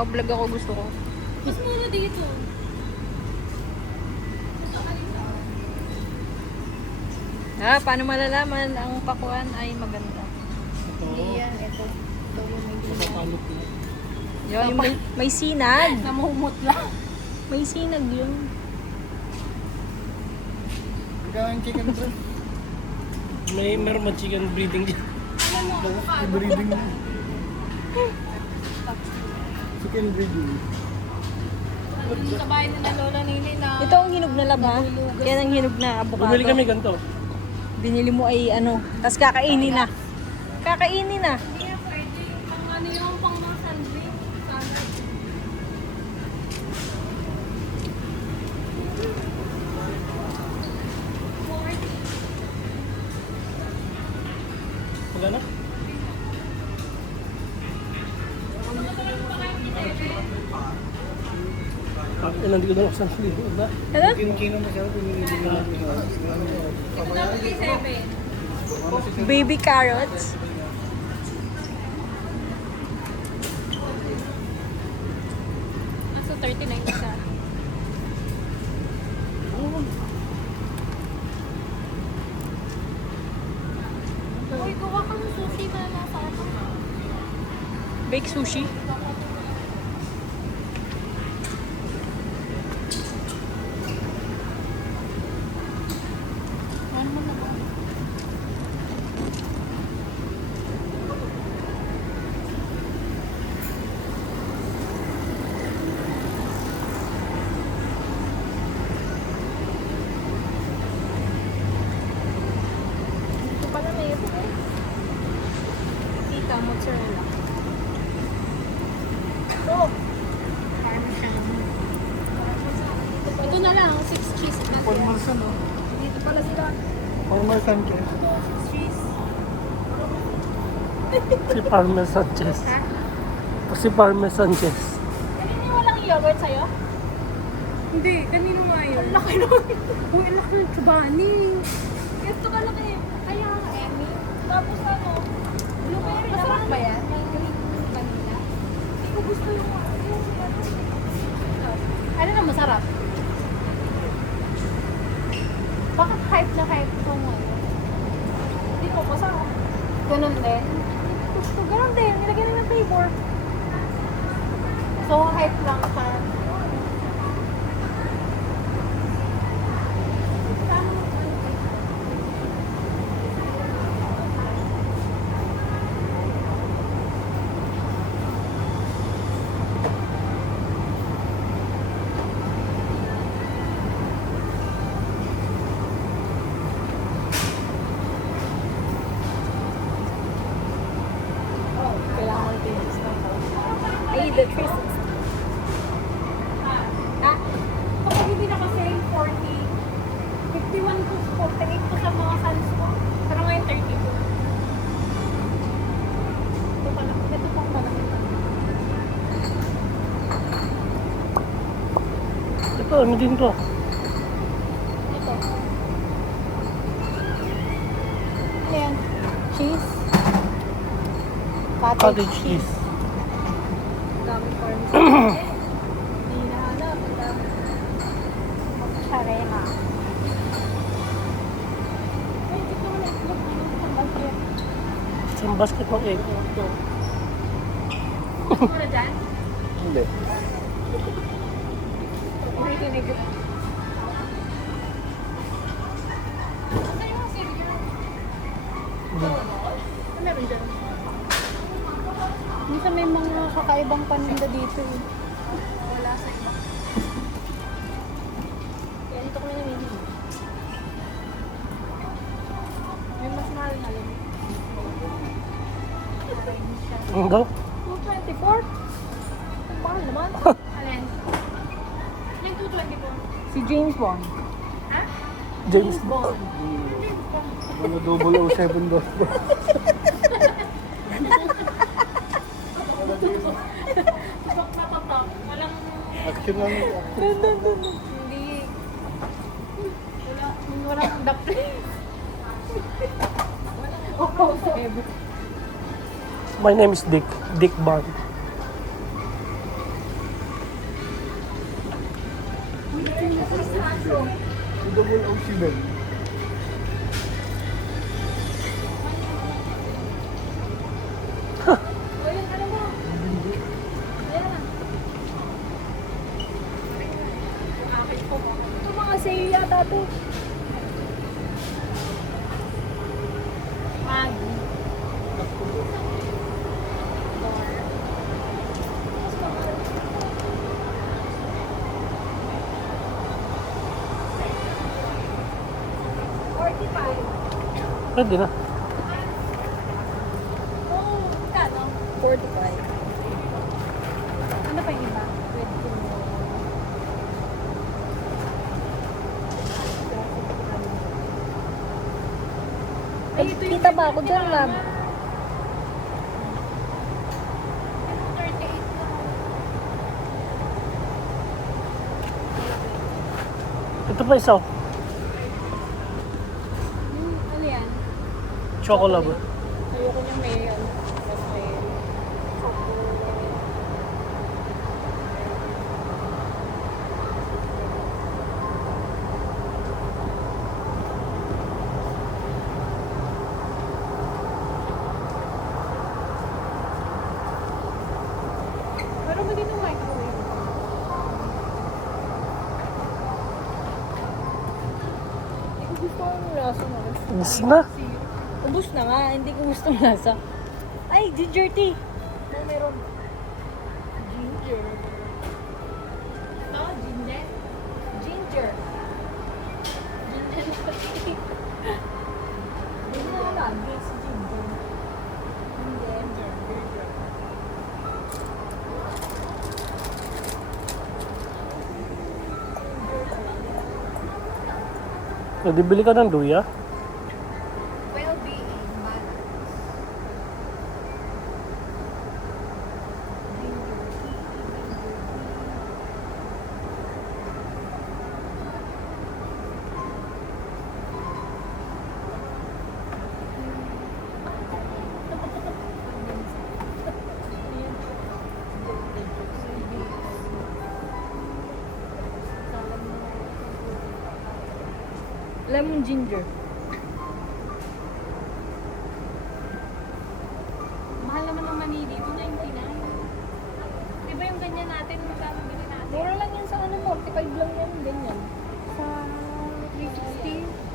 Vlog ako gusto ko. Mas mura dito. Paano malalaman ang pakuan ay maganda? Hindi yan. Ito. Ito yung may Mapapalot na. Yung may sinag. namumut lang. May sinag yun. Gawin chicken breast. Meron man chicken breeding dyan. Breeding na. Chicken breeding. Yung sa bahay na lola nila na. Ito ang hinog na laba. Yan ang hinog na avocado. Bumili kami ganito. Binili mo ay ano. Tapos kakainin na. Kakainin na. Hindi na pwede. Pang ano yung pang mga sandwich. Sandwich. Magana? Hindi ko na ako saan dito. Ano? Kinikino mo siya. Ito dapat kay 7. Baby carrots. Nasa 39 isa. Uy, gawa ka ng sushi na nasa ano. Baked sushi. Ano mo na ba? Ito pala may ito eh. Tita, mozzarella. Oh! Ito na lang, 6 cheese na sila. Parmesan, no? Dito pala sila. Parmesan cheese. 6 cheese. Si Parmesan cheese. Ha? Si Parmesan cheese. Kanina walang yogurt sa'yo? Hindi, kanino nga yun? Ang laki nun. Uy, anak ng chubani. Ito ka lang eh. Kaya nga, Emmy. Tapos ano? Blueberry masarap ba yan? May green vanilla? Hindi ko gusto yung ano na masarap? Bakit hype na hype itong ano? Hindi ko masarap. Ganun din? Gusto, ganun din. Nilagyan na ng flavor. So, hype lang siya. Kailangan ko ito yung Ay, the 360. Ha? Kapag hindi na kasi 40, 51 to 48 to sa mga sons ko. Pero ngayon 32. Ito pala, ito pang malaki. Ito, ano din to? Ito. Ano yan? Cheese? Cottage cheese. Dami farms. Hindi na hanap. Ang dami. Mozzarella. Ay, ito mo na. Ang bagay. Isang basket ng egg. Gusto mo na dyan? Hindi. Hindi tinig. Ano yung silver? Ano meron dyan? Minsan may mga kakaibang paninda dito eh. Wala sa iba. Kaya dito kami namili. May mas mahal na lang. Ano daw? 224? Ang mahal naman. Alin? Yung 224. Si James Bond. Ha? James Bond. Ano, 007 daw. Tupok na tupok. Walang... Action lang. Hindi. Walang daple. My name is Dick. Dick Bond. Double oxygen. O yun, ano mo? Yan. Ito mga sale yata to. Maggi. Pwede na. Oo, kano? 45. Ano pa yung iba? Ay, ito yung Kita ba ako dyan, lab? 38 na. Ito pa isa. Ano yan? Chocolate. Ayoko niya may ano. Mas may... Pero mo din yung microwave. Hindi ko gusto ang lasa na. Ubus na. Ubus na nga, hindi ko gusto ang lasa. Ay, ginger tea. Ano meron? Ginger. No, ginger. Ginger. Ginger. Hindi na lagi si ginger. Ginger. Pwede bili ka ng luya. Well-being, balance. Lemon ginger. Mahal naman ng mani dito, 99. Di ba yung ganyan natin, magkano bili natin? Mura lang yan sa ano, 45 lang yan, ganyan. Sa 360.